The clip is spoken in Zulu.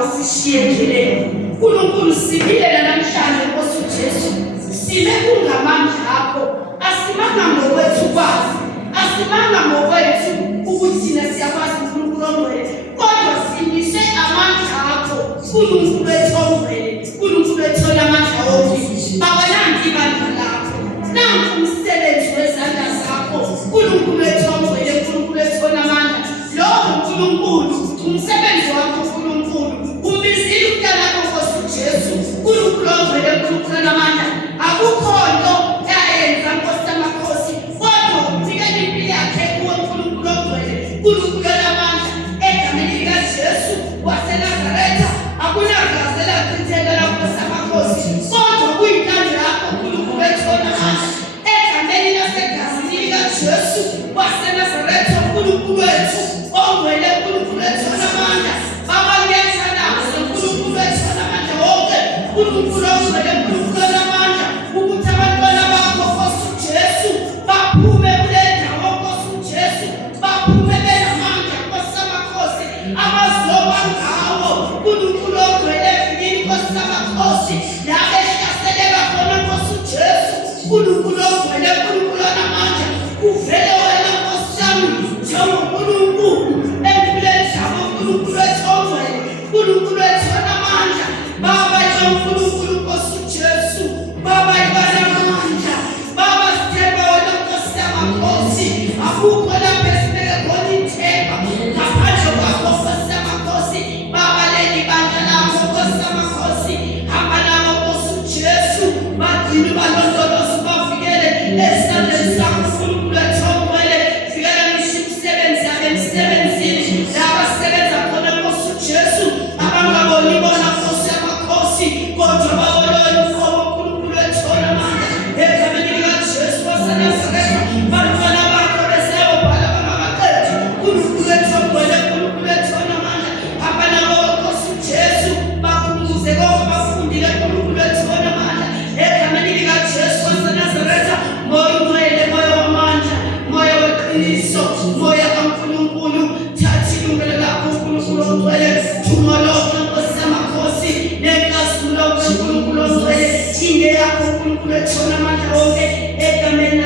awusishiyekile. uNkulunkulu sibile namhlanje Nkosi uJesu. Sime kungamandla akho. Asimanga ngokwethu kwazi. Asimanga ngokwethu ukuthi thina siyakwazi uNkulunkulu ongcwele. Kodwa simise amandla akho. uNkulunkulu wethu ongcwele. uNkulunkulu wethu onamandla wonke. Baba nanti ibandla lakho. Nanti umsebenzi wezandla zakho. uNkulunkulu wethu ongcwele. uNkulunkulu wethu onamandla. Lowo uNkulunkulu umsebenzi wakho uNkulunkulu. Umbizile umntana wakho Nkosi uJesu. uNkulunkulu ongcwele. uNkulunkulu onamandla. Akukho nto ayenza Nkosi amakhosi. Kodwa unikela impilo yakhe kuwe uNkulunkulu ongcwele. uNkulunkulu onamandla. Egameni likaJesu waseNazaretha akunagazi elachitheka la Nkosi amakhosi. Kodwa kuyintando yakho uNkulunkulu wethu onamandla. Egameni lasegazini likaJesu waseNazaretha uNkulunkulu wethu ongcwele. uNkulunkulu wethu onamandla. Baba ngiyathandaza uNkulunkulu wethu onamandla wonke. uNkulunkulu ongcwele. uNkulunkulu onamandla. Ukuthi abantwana bakho Nkosi uJesu baphume kule ndawo Nkosi uJesu. Baphume benamandla Nkosi amakhosi. Abazoba ngawo uNkulunkulu ongcwele evinini Nkosi amakhosi. La behlaseleka khona Nkosi uJesu. uNkulunkulu ongcwele. uNkulunkulu onamandla. Uvele wena Nkosi yami njengoNkulunkulu empilweni zabo uNkulunkulu wethu ongcwele. uNkulunkulu wethu onamandla. Baba njengoNkulunkulu Nkosi uJesu. Baba ibanamandla. Baba sithemba wena Nkosi amakhosi. Akukho lapho esibeke khona ithemba ngaphandle kwakho Nkosi amakhosi. Baba leli bandla lakho Nkosi amakhosi. Hamba nabo Nkosi uJesu. Bagcine balondoloze bavikele esandleni sakho uNkulunkulu wethu ongcwele. Vikela ngisho imisebenzi yabo emsebenzini. La basebenza khona Nkosi uJesu. Abangaboni bona Nkosi amakhosi. Kodwa babona uqobo uNkulunkulu wethu onamandla. Egameni likaJesu waseNazaretha. Bantwana bakho beseyobhala bangabaqedi. uNkulunkulu wethu ongcwele. uNkulunkulu wethu onamandla. Hamba nabo Nkosi uJesu. Bakhumbuze konke bafundile uNkulunkulu wethu onamandla. Egameni likaJesu waseNazaretha. Moya ongcwele, moya wamandla, moya weqiniso, moya kaNkulunkulu. Thatha ilungelo lakho uNkulunkulu ongcwele. Thuma lonke Nkosi amakhosi. Nenkazimulo uNkulunkulu ongcwele. Inde yakho uNkulunkulu wethu onamandla wonke. Egameni